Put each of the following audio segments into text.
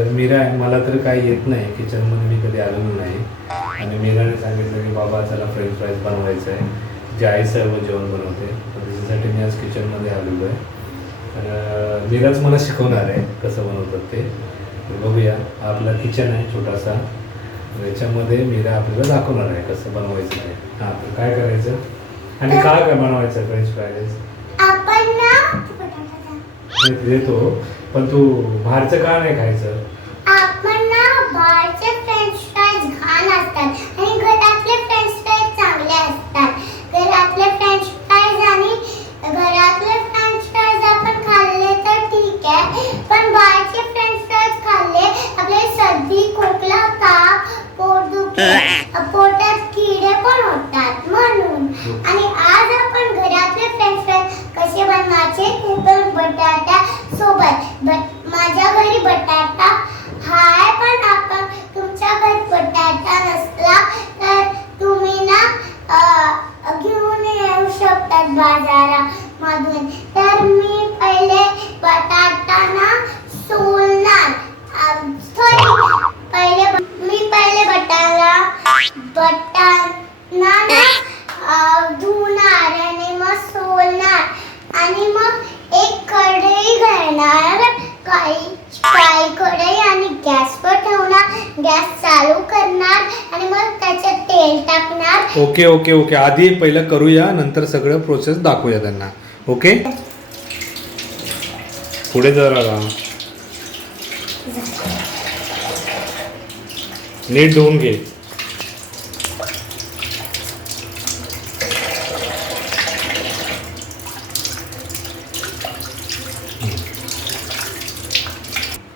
तर मीरा मला तर काही येत नाही किचनमध्ये, मी कधी आलेलो नाही. आणि मीराने सांगितलं की बाबा चला फ्रेंच फ्राईज बनवायचं आहे, जे आई सर्व जेवण बनवते. तर त्याच्यासाठी मी आज किचनमध्ये आलेलो आहे. तर मीराच मला शिकवणार आहे कसं बनवतात ते. तर बघूया, आपला किचन आहे छोटासा, याच्यामध्ये मीरा आपल्याला दाखवणार आहे कसं बनवायचं ते. हां, तर काय करायचं आणि काय बनवायचं फ्रेंच फ्राईज? आपण ना देतो, पण तू बाहेरचं का नाही खायचं? आपण ना बाहेरचे फ्रेंच फ्राईज घाण असतात आणि घरातले फ्रेंच फ्राईज चांगले असतात. घरातले फ्रेंच फ्राईज आणि घरातले फ्रेंच फ्राईज आपण खाल्ले तर ठीक आहे, पण बाहेरचे फ्रेंच फ्राईज खाल्ले आपल्याला सर्दी, खोकला, ताप, पोटदुखी, पोटात किडे पण होतात म्हणून. आणि आज आपण घरातले फ्रेंच फ्राईज कसे बनवायचे ते पण बटाटा सोबत. माझ्या घरी बटाटा हाय, पण आपण तुमच्या घरी बटाटा नसला तर तुम्ही ना घेऊन येऊ शकतात बाजारामधून. तर मी पहिले बटाटा ना सोलणार. मी पहिले बटाटा धुणार आणि मग सोलणार आणि मग एक कढई घालणार, काही कढई आणि गॅसवर ठेवणार, गॅस चालू करणार आणि मग त्याच्यात तेल टाकणार. ओके ओके ओके, आधी पहिलं करूया, नंतर सगळं प्रोसेस दाखवूया त्यांना. ओके, पुढे जरा नीट धुवून घे.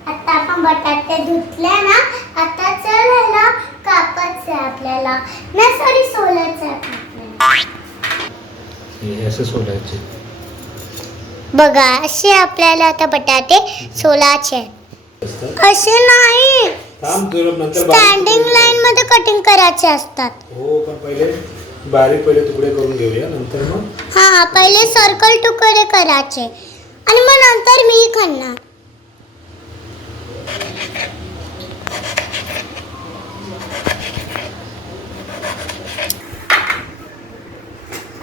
आता आपण बटाटे धुतले ना, आता चल ह्याला कापायचं आहे आपल्याला. ना सॉरी, सोलायचं आहे आपल्याला. हे असे सोलायचे. बघा, असे आपल्याला आता बटाटे सोलायचे. असे नाही, थांब, तुला नंतर स्टँडिंग लाईन मध्ये कटिंग करायचे असतात. हो, पण पहिले बारीक तुकडे करून घेऊया, नंतर मग. हा, पहिले सर्कल तुकडे करायचे आणि मग नंतर मी खाणार.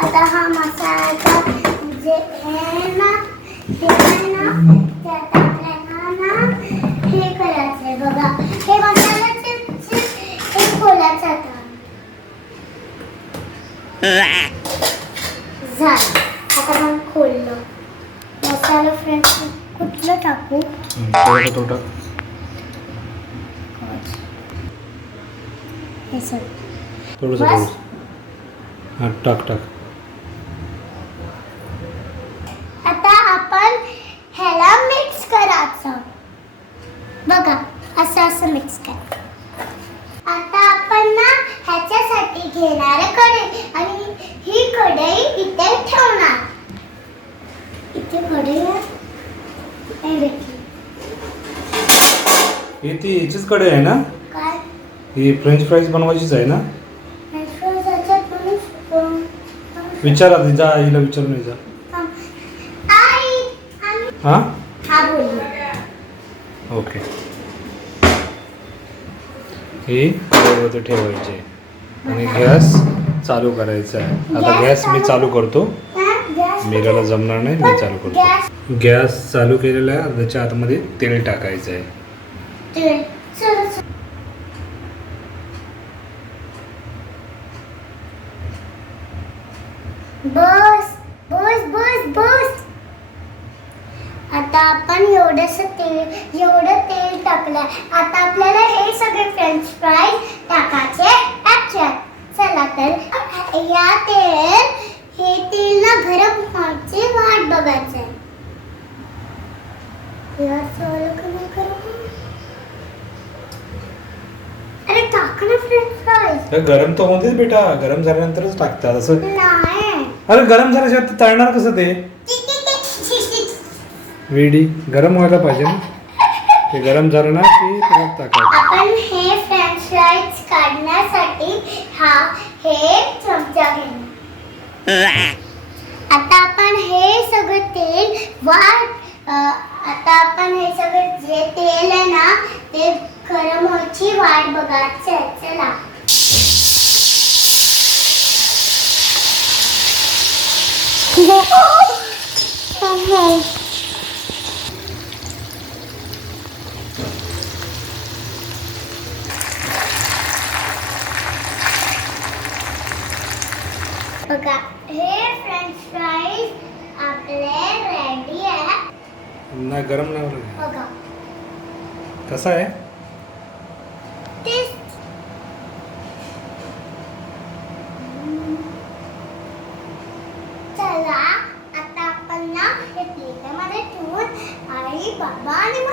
आता हा मसाला जे आहे ना, त्यात आपल्याला ना हे करायचंय. बघा, हे मसाल्याचे हे खोलायचं आता. झालं, आता मग खोललो मसाला. फ्रेंड्स, कुठलं टाकू? हे सर थोडंसं हां, टाक. आता आपण ह्याला मिक्स करायचं. बघा, असं मिक्स कर. आता आपण ना ह्याच्यासाठी घेणार कढई आणि ही कढई इथे ठेवणार. इथे कढई आहे. ही ती याचीच कढई आहे ना? काय ही फ्रेंच फ्राईज बनवायचीच आहे ना? म्हणून विचारा जा, आईला विचारून ये जा. हां, हा बोल. ओके. ही कढईवरती ठेवायची आणि गॅस चालू करायचा आहे. आता गॅस मी चालू करतो, मीराला जमणार नाही, मी चालू करतो. गॅस चालू केलेला आहे. त्याच्या आतमध्ये तेल टाकायचं आहे. बस बस बस बस. आता आपण एवढं तेल टाकलंय. आता आपल्याला हे सगळे फ्रेंच फ्राईज टाकायचे त्याच्यात. चला, तर हे तेल ना गरम व्हायची वाट बघायचंय. अरे टाक ना फ्रेंच फ्राईज. गरम तर होते बेटा, गरम झाल्यानंतरच टाकतात असं. नाही, अरे गरम झाल्याशिवाय तळणार कसं ते? वेडी गरम व्हायला पाहिजे ना. ते गरम झालं ना की परत टाकायचं. आपण हे फ्रेंच फ्राईज काढण्यासाठी हे चमचा घेणार. आता आपण हे सगळं तेल आता आपण हे सगळं जे तेल आहे ना ते गरम व्हायची वाट बघायची आहे. चला बघा हे फ्रेंच फ्राईज आपले रेडी आहे. नाही गरम नाही होत. बघा कसं आहे? ते चला आता आपण ना हे प्लेटमध्ये ठेवून आई बाबा आणि